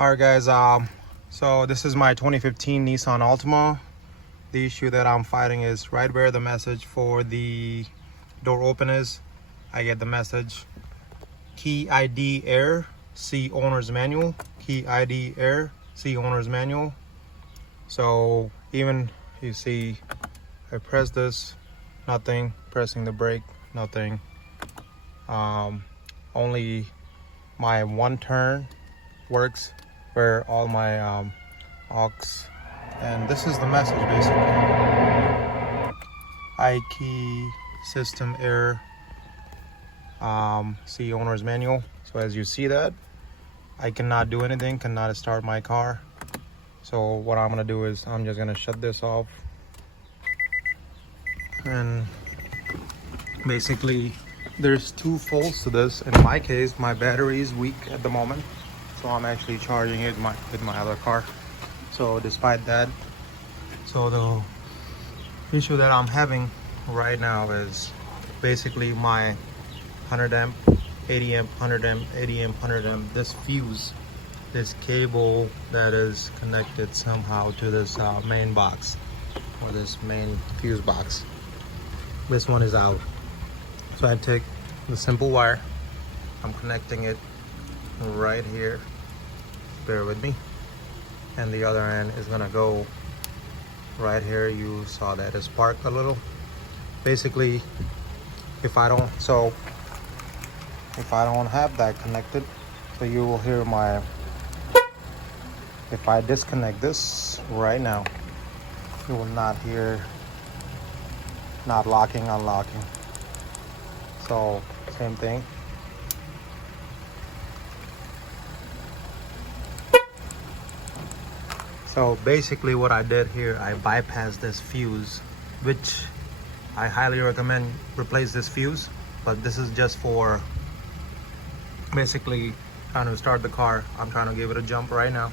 Alright guys, so this is my 2015 Nissan Altima. The issue that I'm fighting is right where the message for the door open is. I get the message key ID error, see owner's manual. Key ID error, see owner's manual. So even you see I press this, nothing. Pressing the brake, nothing. Only my one turn works where all my aux, and this is the message basically. I key system error, see owner's manual. So as you see that, I cannot do anything, cannot start my car. So what I'm gonna do is I'm just gonna shut this off, and basically there's two faults to this. In my case, my battery is weak at the moment, so I'm actually charging it with my other car. So despite that, so the issue that I'm having right now is basically my 100 amp, 80 amp, 100 amp, 80 amp, 100 amp, this fuse, this cable that is connected somehow to this main box, or this main fuse box. This one is out. So I take the simple wire, I'm connecting it right here, bear with me, and the other end is gonna go right here. You saw that it sparked a little. Basically, if I don't have that connected, so you will hear my, if I disconnect this right now, you will not hear not locking, unlocking. So same thing. So basically what I did here, I bypassed this fuse, which I highly recommend replace this fuse, but this is just for basically trying to start the car. I'm trying to give it a jump right now.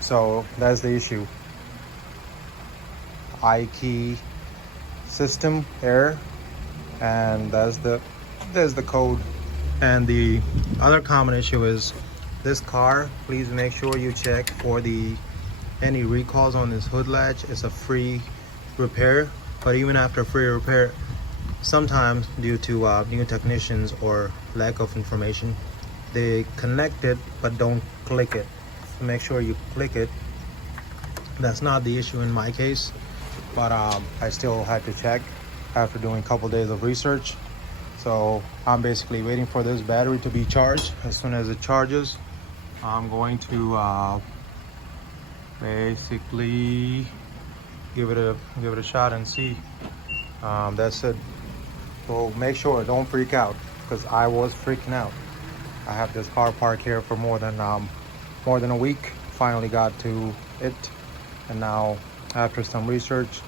So that's the issue. I key system error, and there's the code. And the other common issue is this car, please make sure you check for any recalls on this hood latch. It's a free repair, but even after free repair, sometimes due to new technicians or lack of information, they connect it but don't click it. So make sure you click it. That's not the issue in my case, but I still had to check after doing a couple days of research. So I'm basically waiting for this battery to be charged. As soon as it charges, I'm going to basically give it a shot and see. That's it. So make sure, don't freak out, because I was freaking out. I have this car parked here for more than a week. Finally got to it, and now after some research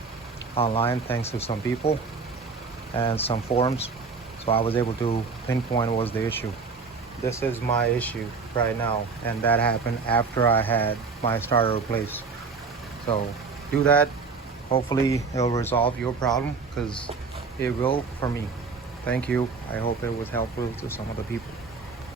online, thanks to some people and some forums, so I was able to pinpoint what was the issue. This is my issue right now, and that happened after I had my starter replaced. So do that. Hopefully it'll resolve your problem, because it will for me. Thank you. I hope it was helpful to some other people.